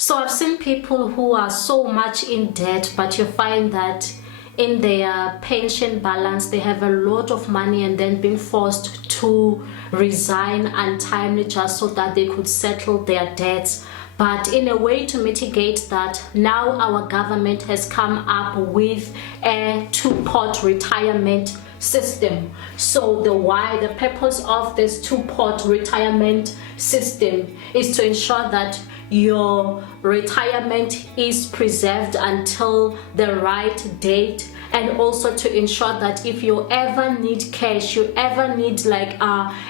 So I've seen people who are so much in debt, but you find that in their pension balance they have a lot of money and then being forced to resign untimely just so that they could settle their debts. But in a way to mitigate that, now our government has come up with a two-pot retirement system. So the purpose of this two-pot retirement system is to ensure that your retirement is preserved until the right date, and also to ensure that if you ever need cash, you ever need like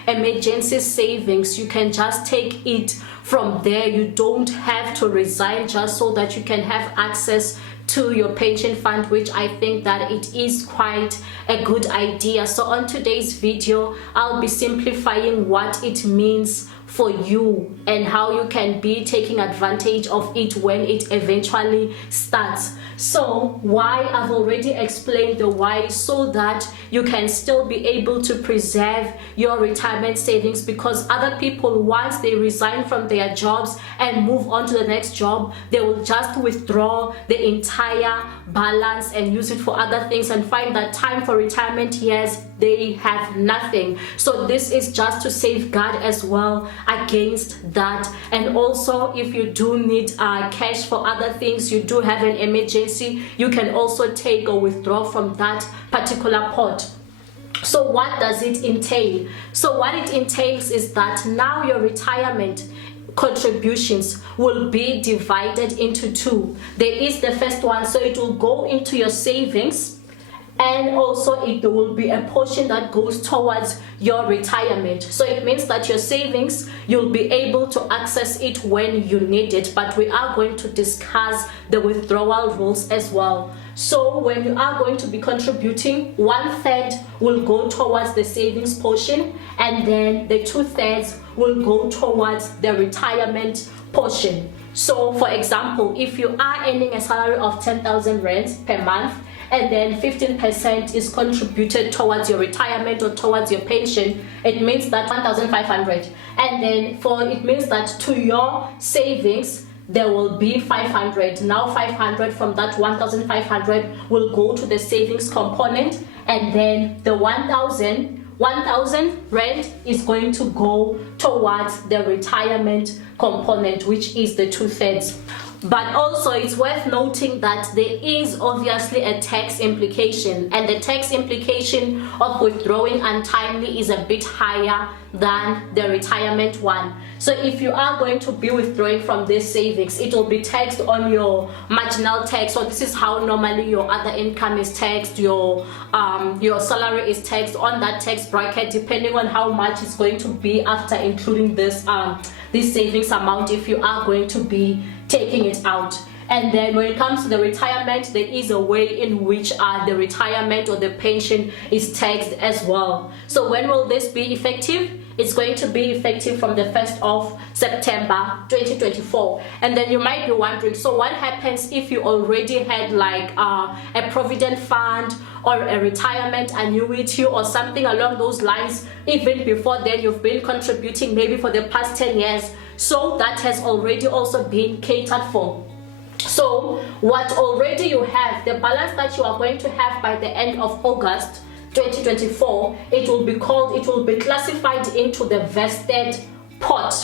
emergency savings, you can just take it from there. You don't have to resign just so that you can have access to your pension fund, which I think that it is quite a good idea. So on today's video, I'll be simplifying what it means for you and how you can be taking advantage of it when it eventually starts. So why, I've already explained the why, so that you can still be able to preserve your retirement savings, because other people, once they resign from their jobs and move on to the next job, they will just withdraw the entire balance and use it for other things and find that time for retirement years they have nothing. So this is just to safeguard as well against that. And also, if you do need cash for other things, you do have an emergency, you can also take or withdraw from that particular pot. So what does it entail? So what it entails is that now your retirement contributions will be divided into two. There is the first one, so it will go into your savings, and also it will be a portion that goes towards your retirement. So it means that your savings, you'll be able to access it when you need it, but we are going to discuss the withdrawal rules as well. So when you are going to be contributing, 1/3 will go towards the savings portion, and then the 2/3 will go towards the retirement portion. So for example, if you are earning a salary of 10,000 rands per month, and then 15% is contributed towards your retirement or towards your pension, it means that 1,500. And then it means that to your savings there will be 500. Now 500 from that 1,500 will go to the savings component, and then the 1,000 rand is going to go towards the retirement component, which is the 2/3. But also it's worth noting that there is obviously a tax implication, and the tax implication of withdrawing untimely is a bit higher than the retirement one. So if you are going to be withdrawing from this savings, it will be taxed on your marginal tax. So this is how normally your other income is taxed, your salary is taxed on that tax bracket, depending on how much it's going to be after including this savings amount, if you are going to be taking it out. And then when it comes to the retirement, there is a way in which the retirement or the pension is taxed as well. So when will this be effective? It's going to be effective from the 1st of September 2024. And then you might be wondering, so what happens if you already had like a provident fund or a retirement annuity or something along those lines? Even before then, you've been contributing maybe for the past 10 years. So that has already also been catered for. So what already you have, the balance that you are going to have by the end of August 2024, it will be classified into the vested pot.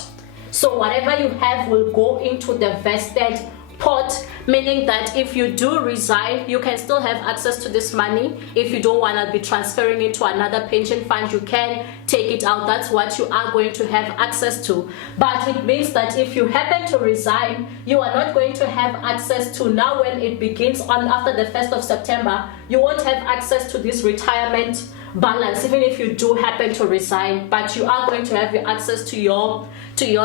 So whatever you have will go into the vested pot, meaning that if you do resign, you can still have access to this money. If you don't want to be transferring it to another pension fund, you can take it out. That's what you are going to have access to. But it means that if you happen to resign, you are not going to have access to, now when it begins on after the 1st of September, you won't have access to this retirement balance, even if you do happen to resign, but you are going to have access to your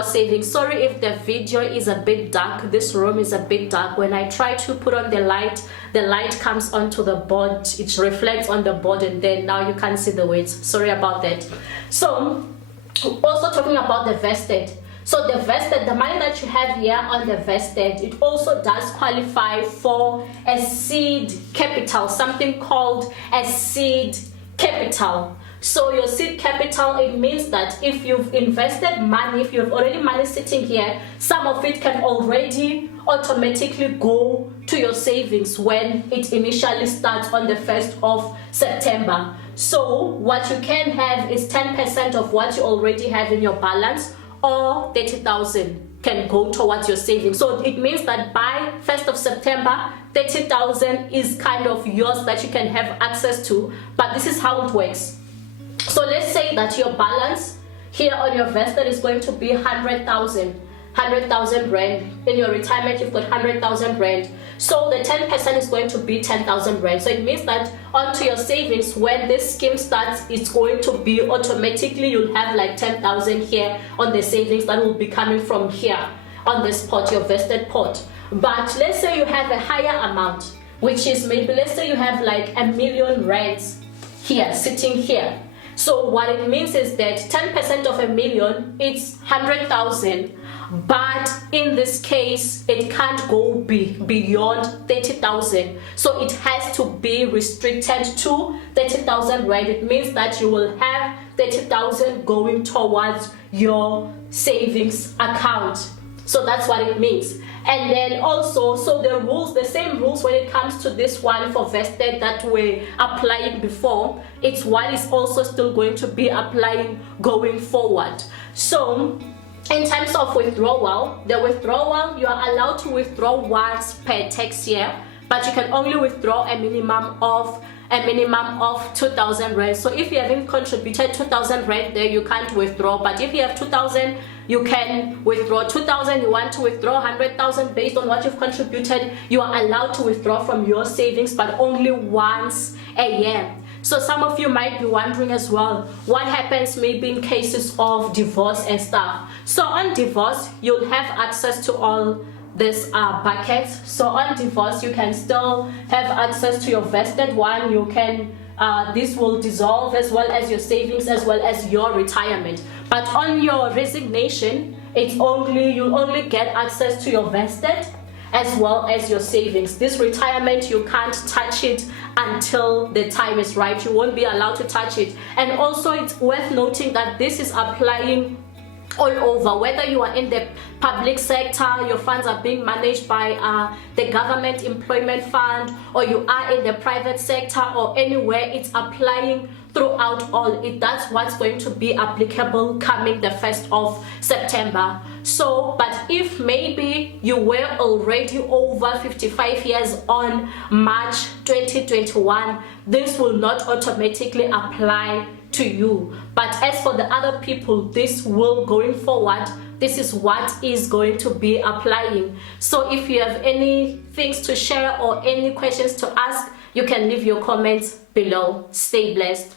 savings. Sorry if the video is a bit dark, this room is a bit dark. When I try to put on the light comes onto the board, it reflects on the board, and then now you can't see the words. Sorry about that. So also talking about the vested, so the vested, the money that you have here on the vested, it also does qualify for a seed capital, something called a seed capital. So your seed capital, it means that if you've invested money, if you have already money sitting here, some of it can already automatically go to your savings when it initially starts on the 1st of September. So what you can have is 10% of what you already have in your balance, or 30,000 can go towards your savings. So it means that by 1st of September, 30,000 is kind of yours that you can have access to. But this is how it works. So let's say that your balance here on your vested is going to be 100,000 rand. In your retirement, you've got 100,000 rand. So the 10% is going to be 10,000 rand. So it means that onto your savings, when this scheme starts, it's going to be automatically, you'll have like 10,000 here on the savings that will be coming from here on this pot, your vested pot. But let's say you have a higher amount, which is maybe, let's say you have like 1,000,000 rands here, sitting here. So what it means is that 10% of 1,000,000, it's 100,000. But in this case, it can't go beyond 30,000. So it has to be restricted to 30,000 rand. It means that you will have 30,000 going towards your savings account. So that's what it means. And then also, so the rules, the same rules when it comes to this one for vested that were applying before, it's what is also still going to be applying going forward. So in terms of withdrawal, the withdrawal, you are allowed to withdraw once per tax year, but you can only withdraw a minimum of 2,000 rand. So if you haven't contributed 2,000 rand there, you can't withdraw. But if you have 2,000, you can withdraw 2,000. You want to withdraw 100,000 based on what you've contributed, you are allowed to withdraw from your savings, but only once a year. So some of you might be wondering as well, what happens maybe in cases of divorce and stuff. So on divorce, you'll have access to all this buckets. So on divorce, you can still have access to your vested one. You can this will dissolve, as well as your savings, as well as your retirement. But on your resignation, you'll only get access to your vested as well as your savings. This retirement, you can't touch it until the time is right. You won't be allowed to touch it. And also, it's worth noting that this is applying all over, whether you are in the public sector, your funds are being managed by the government employment fund, or you are in the private sector, or anywhere, it's applying throughout all. That's what's going to be applicable coming the 1st of September. So, but if maybe you were already over 55 years on March 2021, this will not automatically apply to you. But as for the other people, this will, going forward, this is what is going to be applying. So if you have any things to share or any questions to ask, you can leave your comments below. Stay blessed.